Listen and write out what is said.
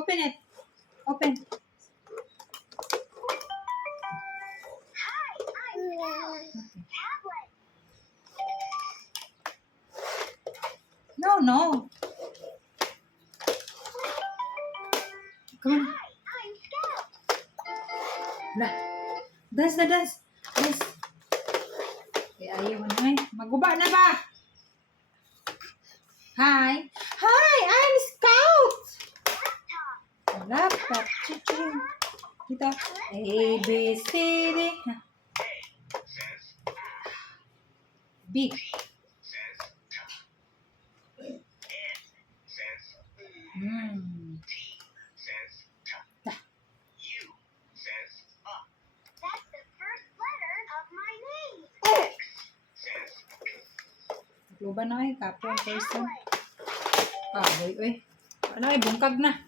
Open it. Open. Hi, I'm Scout. Tablet. No. Come on. Hi, I'm Scout. Lah. Dance na dance. Dance. Kaya ayaw mo na. Maguba na ba? Hi. Hi, I'm Scout. Laptop. Laptop. Chiching. Dito. A, B, C, D. B. That's the first letter of my name. Luba na ay kapon person. Tablet. Ah, uy. Ano ay bungkag na.